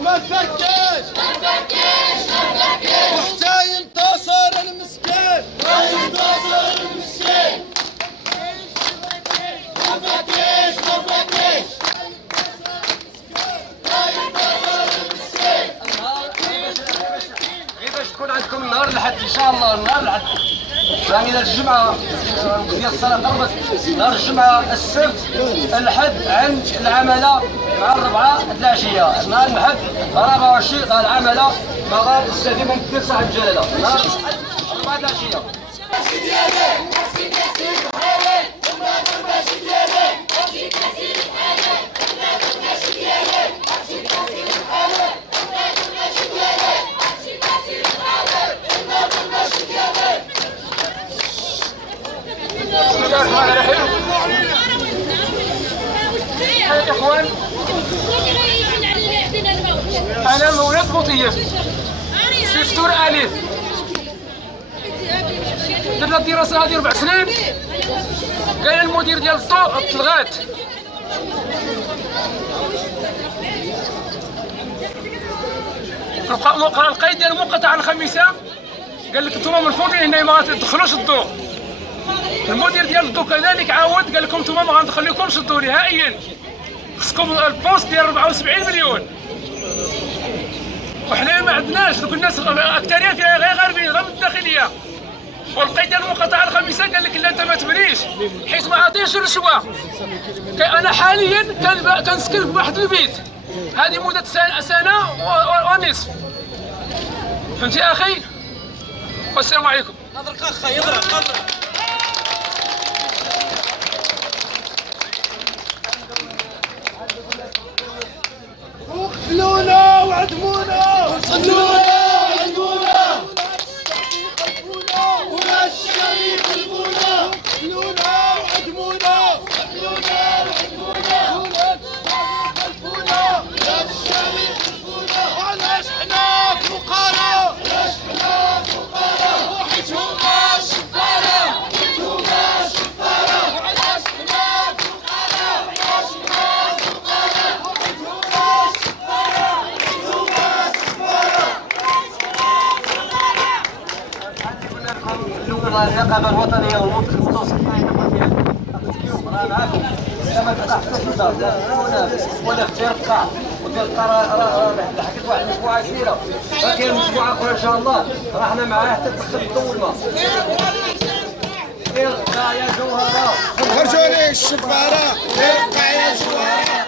ما نفكش وحتى ينتصر المسكين ما نفكش تكون عندكم النهار الحد ان شاء الله. النهار الحد يعني الى الجمعه ديال الصلاه قربت. نهار الجمعه السبت الحد عند العمله مع الربعه العشيه. نهار الحد 24 العمله مع غير السيدي ممثل صاحب الجلاله. نهار الحد 4 العشيه. يا اخوان انا مولود بوطيف في فطور الف. درنا الدراسه هذه 4 سنين. قال المدير ديال الضوء تلغات. القيد ديال المقاطعه الخامسه قال لك انتم مرفوضين هنا ما تدخلوش الضوء. المدير ديال الضوء كذلك عاود قال لكم انتم ما غندخليكمش الضوء نهائيا، خصكم البوست ديال 74 مليون. وحنا ما عندناش دوك الناس اكثريه فيها غير غاربين غير من الداخليه. والقيد ديال المقاطعه الخامسه قال لك لا انت ما تبنيش حيت ما عطيش الرشوه. انا حاليا كنسكن في واحد البيت هذه مده سنه ونصف. فهمتي يا اخي؟ والسلام عليكم. نظرك اخي يضرب خلونا وعدمونا ولا الشريك خلفونا. خلونا وعدمونا ولا الشريك خلفونا. وعلاش حنا فقراء وحيت هما شفارة. وعلاش حنا فقراء وحيت هما الرقابه الوطنيه والمتوسطين راه معاكم. ما تقطعش ولا اختيار القاع وديال القرار راه حكيت واحد المجموعه كبيره. كاين مجموعه اخرى ان شاء الله راه حنا معاه حتى تدخل الضوء والماء. يا جوهره خرجوا لي الشفاره يا جوهره.